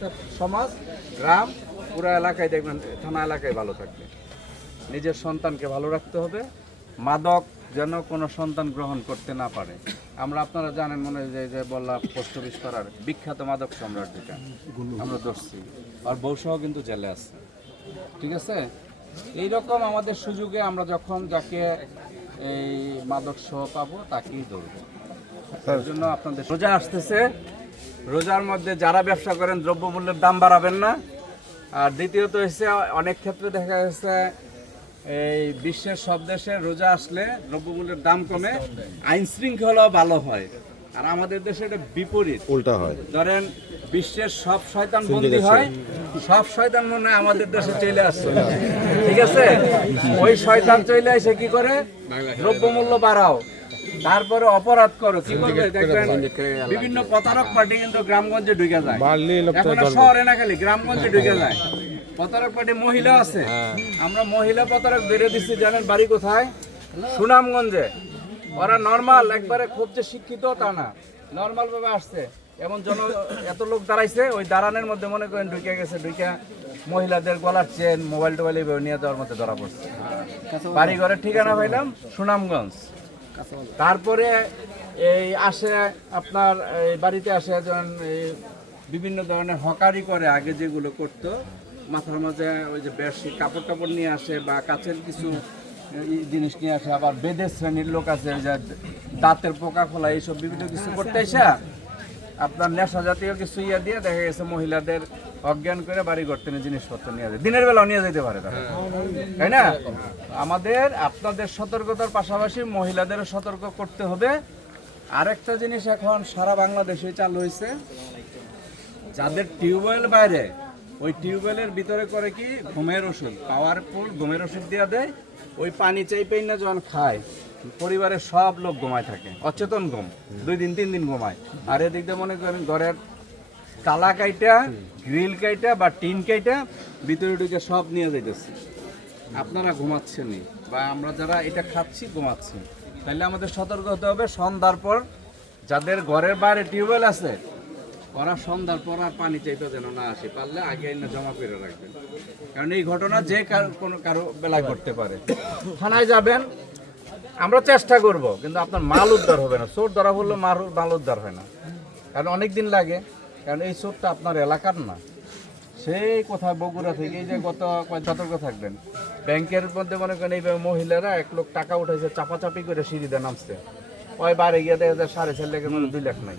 দেশটা সমাজ গ্রাম পুরো এলাকায় দেখবেন থানা এলাকায় ভালো থাকবে। নিজের সন্তানকে ভালো রাখতে হবে। মাদক যেন কোনো সন্তান গ্রহণ করতে না পারে। আমরা আপনারা জানেন মনে হয় যে যে বললাম পোস্ট অফিস পাড়ার বিখ্যাত মাদক সম্রাট যেটা আমরা ধরছি। আর বৌসহ কিন্তু জেলে আছে। ঠিক আছে? এই রকম আমাদের সুযোগে আমরা যখন যাকে এই মাদক সহ পাবো তাকেই ধরবো। তার জন্য আপনাদের সোজা আসতেছে। রোজার মধ্যে যারা ব্যবসা করেন দ্রব্যমূল্যের দাম বাড়াবেন না। আর দ্বিতীয়ত হচ্ছে অনেক ক্ষেত্রে দেখা গেছে এই বিশ্বের সব দেশে রোজা আসলে দ্রব্যমূল্যের দাম কমে আইন শৃঙ্খলাও ভালো হয়। আর আমাদের দেশে এটা বিপরীত। উল্টা হয়। ধরেন বিশ্বের সব শয়তান বন্দী হয় সব শয়তান মনে হয় আমাদের দেশে চলে আসছে। ঠিক আছে? ওই শয়তান চলে এসে কি করে? দ্রব্যমূল্য বাড়াও। তারপরে অপরাধ করো কি করবে দেখবেন বিভিন্ন প্রতারক পার্টি কিন্তু গ্রামগঞ্জে ঢুকে যায়। এখন শহরে না খালি গ্রামগঞ্জে ঢুকে যায়। প্রতারক পার্টি মহিলা আছে। আমরা মহিলা প্রতারক বেড়ে দিচ্ছি জানেন বাড়ি কোথায়? সুনামগঞ্জে। ওরা নর্মাল একবারে খুব যে শিক্ষিত তা না। নর্মাল ভাবে আসছে। এমন জন এত লোক দাঁড়াইছে ওই দাঁড়ানোর মধ্যে মনে করেন ঢুকে গেছে ঢুকে মহিলাদের গলার চেন মোবাইল টোবাইল এভাবে নিয়ে যাওয়ার মধ্যে ধরা পড়ছে। বাড়ি ঘরের ঠিকানা পাইলাম সুনামগঞ্জ। তারপরে এই আসে আপনার, এই বাড়িতে আসে এই বিভিন্ন ধরনের হকারি করে আগে যেগুলো করত। মাথার মাঝে ওই যে বেডশিট, কাপড় টাপড় নিয়ে আসে বা কাছের কিছু জিনিস নিয়ে আসে। আবার বেদের শ্রেণির লোক আছে দাঁতের পোকা খোলা, এইসব বিভিন্ন কিছু করতে এসে আপনার নেশা জাতীয় কিছু ইয়ে দিয়ে দেখা গেছে মহিলাদের অজ্ঞান করে বাড়ি করতে জিনিসপত্র নিয়ে যায়। দিনের বেলাও নিয়ে যেতে পারে তারা। তাই না? আমাদের, আপনাদের সতর্কতার পাশাপাশি মহিলাদেরও সতর্ক করতে হবে। আরেকটা জিনিস এখন সারা বাংলাদেশে চালু হয়েছে। যাদের টিউবওয়েল বাইরে, ওই টিউবওয়েলের ভিতরে করে কি? ঘুমের ওষুধ পাওয়ারফুল ঘুমের ওষুধ দিয়ে দেয়। ওই পানি চাইপেই না যখন খায়। পরিবারের সব লোক ঘুমায় থাকে, অচেতন ঘুম, দুই দিন, তিন দিন ঘুমায়। আর এদিক দিয়ে মনে করেন ঘরের তালা কাইটা, গ্রিল কাইটা বা টিন কাইটা ভিতরে ঢুকে সব নিয়ে যাইতেছে। আপনারা ঘুমাচ্ছেনই বা আমরা যারা এটা খাচ্ছি, ঘুমাচ্ছি। তাহলে আমাদের সতর্ক হতে হবে, সন্ধ্যার পর যাদের ঘরের বাইরে টিউবওয়েল আছে, ওরা সন্ধ্যার পর আর পানি চাইতে যেন না আসে, পারলে আগে এনে জমা করে রাখবেন। কারণ এই ঘটনা যে কোনো কারও বেলায় ঘটতে পারে। থানায় যাবেন আমরা চেষ্টা করব, কিন্তু আপনার মাল উদ্ধার হবে না। চোর ধরা পড়লে মাল মাল উদ্ধার হয় না। কারণ অনেক দিন লাগে, কারণ এই চোরটা আপনার এলাকার না। সেই কোথায় বগুড়া থেকে এই যে গত সতর্ক থাকবেন। ব্যাংকের মধ্যে মনে করেন এইভাবে মহিলারা এক লোক টাকা উঠাইছে, চাপাচাপি করে সিঁড়িতে নামছে। ওই বারে গিয়ে দেখা যায় সাড়ে চার লাখের মধ্যে দুই লাখ নাই।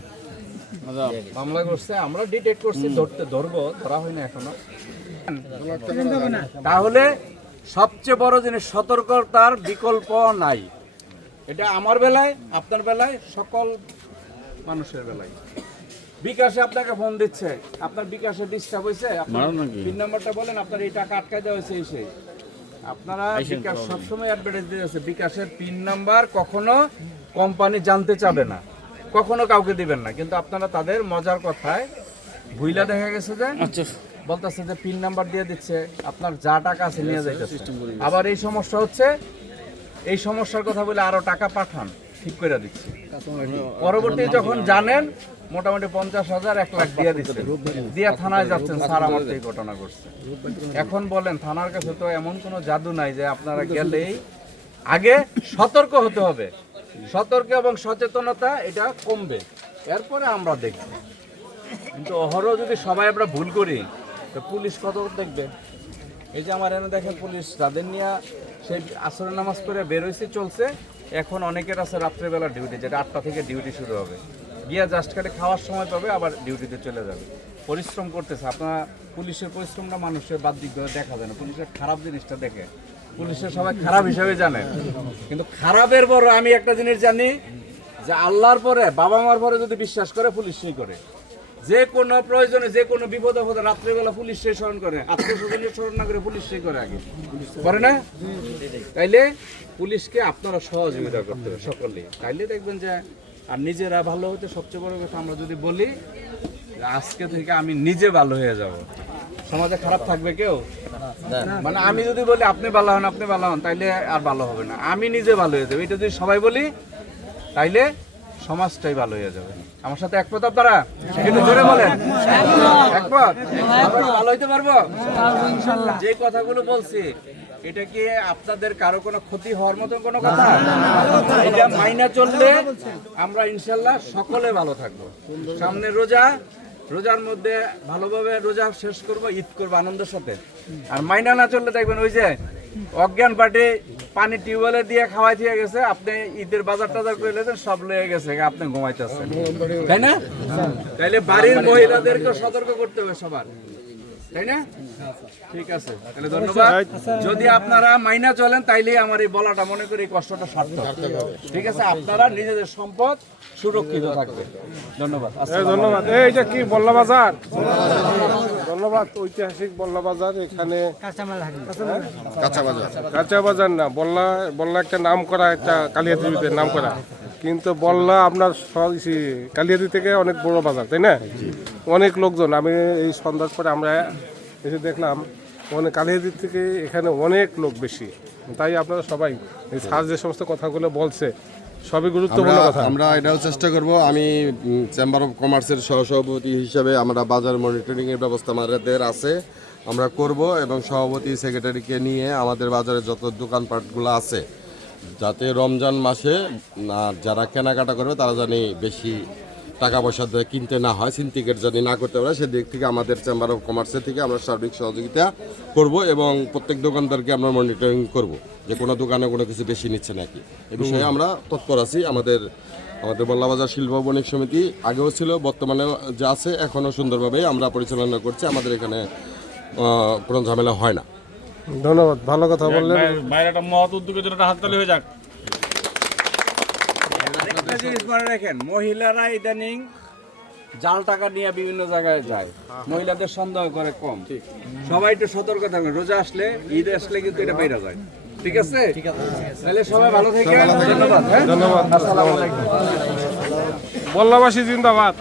মামলা করছে, আমরা ডিটেক্ট করছি, ধরতে ধরবো, ধরা হয় না এখনও। তাহলে সবচেয়ে বড় জিনিস, সতর্কতার বিকল্প নাই। এটা আমার বেলায় আপনার বেলায় সকল মানুষের বেলায়। বিকাশে আপনাকে ফোন দিচ্ছে আপনার বিকাশে ডিস্টার্ব হয়েছে আপনার পিন নাম্বারটা বলেন আপনার এই টাকা আটকায় দেওয়া হয়েছে এই সেই। আপনারা বিকাশ সবসময় অ্যাডভার্টাইজ দিয়েছে বিকাশের পিন নাম্বার কখনো কোম্পানি জানতে চাবে না। কখনো কাউকে দিবেন না। কিন্তু আপনারা তাদের মজার কথায় ভুইলা দেখা গেছে যে বলতেছে যে পিন নাম্বার দিয়ে দিচ্ছে। আপনার যা টাকা আছে নিয়ে যাইতেছে। আবার এই সমস্যা হচ্ছে এই সমস্যার কথা বলে আরও টাকা পাঠান ঠিক করে দিচ্ছি। পরবর্তী যখন জানেন মোটামুটি পঞ্চাশ হাজার এক লাখ দিয়ে দিচ্ছে দিয়ে থানায় যাচ্ছেন স্যার আমার এই ঘটনা করছে এখন বলেন থানার কাছে তো এমন কোনো জাদু নাই যে আপনারা গেলেই আগে সতর্ক হতে হবে। সতর্ক এবং সচেতনতা এটা কমবে। এরপরে আমরা দেখব। কিন্তু অহরহ যদি সবাই আমরা ভুল করি তো পুলিশ কত দেখবে? এই যে আমার এনে দেখেন পুলিশ যাদের নিয়ে সেই আসরের নামাজ পড়ে বেরোইছে চলছে। এখন অনেকের আছে রাত্রেবেলা ডিউটি যেটা আটটা থেকে ডিউটি শুরু হবে। গিয়া জাস্ট কাটে খাওয়ার সময় পাবে, আবার ডিউটিতে চলে যাবে। পরিশ্রম করতেছে। আপনারা পুলিশের পরিশ্রমটা মানুষের করে দেখা যায় না। পুলিশের খারাপ জিনিসটা দেখে। পুলিশের সবাই খারাপ হিসাবে জানে। কিন্তু খারাপের পর আমি একটা জিনিস জানি, যে আল্লাহর পরে বাবা মার পরে যদি বিশ্বাস করে, পুলিশ সেই করে। যে কোনো প্রয়োজনে যে কোনো বিপদ আপদে রাত্রেবেলা পুলিশ স্মরণ করে। আত্মস্বজনের স্মরণ না করে পুলিশ সে করে আগে। করে না? তাইলে পুলিশকে আপনারা সহযোগিতা করতে হবে সকলে তাইলে দেখবেন যে, আর নিজেরা ভালো হতে সবচেয়ে বড় কথা আমরা যদি বলি আজকে থেকে আমি নিজে ভালো হয়ে যাব। সমাজে খারাপ থাকবে কেউ? মানে আমি যদি বলি, আপনি ভালো হন, আপনি ভালো হন, তাইলে আর ভালো হবে না। আমি নিজে ভালো হয়ে যাব। এটা যদি সবাই বলি, তাইলে সমাজটাই ভালো হয়ে যাবে। আমার সাথে একমত আপনারা? একটু জোরে বলেন। একমত? ভালো হইতে পারব? যে কথাগুলো বলছি, এটা কি আপনাদের কারও কোনো ক্ষতি হওয়ার মতন কোনো কথা? এটা মাইনা চললে আমরা ইনশাল্লাহ সকলে ভালো থাকব। সামনে রোজা, রোজার মধ্যে ভালোভাবে রোজা শেষ করব, ঈদ করব আনন্দের সাথে। আর মাইনা না চললে দেখবেন ওই যে অজ্ঞান পাটে পানি টিউবওয়েলে দিয়ে খাওয়াই দিয়ে গেছে, আপনি ঈদের বাজার টাজার করে লেছেন সব লয়ে গেছে আপনি ঘুমাইতেছেন। তাই না? তাইলে বাড়ির মহিলাদেরকে সতর্ক করতে হবে সবার। তাই না? ঠিক আছে, তাহলে ধন্যবাদ। যদি আপনারা মাইনা চলেন তাইলে আমার এই বলাটা, মনে করি কষ্টটা সার্থক। ঠিক আছে? আপনারা নিজেদের সম্পদ সুরক্ষিত থাকবে ধন্যবাদ। ধন্যবাদ এই এটা কি, বল্লা বাজার? ধন্যবাদ ঐতিহাসিক বল্লা বাজার এখানে কাঁচা বাজার না বল্লা বল্লা একটা নাম করা একটা কালিয়াদিতে নাম করা কিন্তু বল্লা আপনার কালিয়াদি থেকে অনেক বড় বাজার তাই না? অনেক লোকজন আমি এই সন্ধ্যার পরে আমরা এসে দেখলাম অনেক কালিয়াদির থেকে এখানে অনেক লোক বেশি। তাই আপনারা সবাই এই স্যার যে সমস্ত কথাগুলো বলছে সবই গুরুত্বপূর্ণ কথা। আমরা এটাও চেষ্টা করব। আমি চেম্বার অফ কমার্সের সহসভাপতি হিসেবে আমরা বাজার মনিটরিং এর ব্যবস্থা আমাদের আছে। আমরা করব এবং সভাপতি সেক্রেটারিকে নিয়ে আমাদের বাজারে যত দোকানপাটগুলো আছে যাতে রমজান মাসে যারা কেনাকাটা করবে তারা জানি বেশি টাকা পয়সা দিয়ে কিনতে না হয় সিন্ডিকেট যদি না করতে পারে সেদিক থেকে আমাদের চেম্বার অফ কমার্সের থেকে আমরা সার্বিক সহযোগিতা করব এবং প্রত্যেক দোকানদারকে আমরা মনিটরিং করব যে কোনো দোকানে কোনো কিছু বেশি নিচ্ছে নাকি। এ বিষয়ে আমরা তৎপর আছি। আমাদের আমাদের বল্লাবাজার শিল্প বণিক সমিতি আগেও ছিল বর্তমানে যা আছে এখনও সুন্দরভাবে আমরা পরিচালনা করছি। আমাদের এখানে কোনো ঝামেলা হয় না। ধন্যবাদ। ভালো কথা বললেন। বাইরে একটা মহৎ উদ্যোগের জন্য হাততালি হয়ে যাক। আরেকটা জিনিস মনে রাখেন মহিলারা ইদানিং জাল টাকা নিয়ে বিভিন্ন জায়গায় যায়। মহিলাদের সন্দেহ করে কম। সবাই একটু সতর্ক থাকবেন রোজা আসলে ঈদ আসলে কিন্তু এটা বাইরে যায়। ঠিক আছে? তাহলে সবাই ভালো থেকে ধন্যবাদ হ্যাঁ? ধন্যবাদ। আসসালামু আলাইকুম। বল্লাবাসী জিন্দাবাদ।